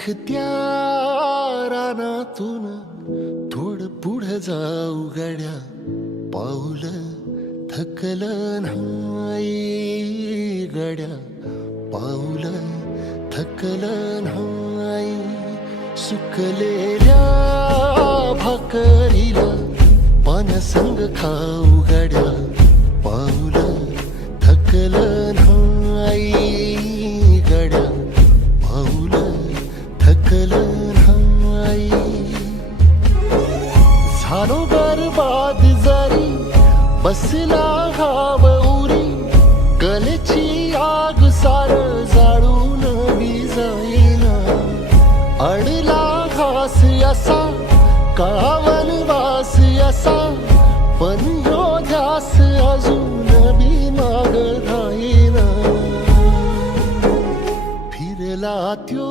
निरखत्या रानातून थोड पुढं जाऊ गड्या, पाऊल थकल नाही गड्या, पाऊल थकल नाही. सुकलेल्या भाकरीला पाण्यासंग खाऊ गड्या, पाऊल थकल नाही गड्या, पाऊल थकल नाही. झालो बरबाद जरी बसला घाव उरी, कलेची आग सार जाळून विजाईना. अडला घास असा काळा वनवास असा, पण ह्यो ध्यास अजून बी माग राहीना. फिरला त्यो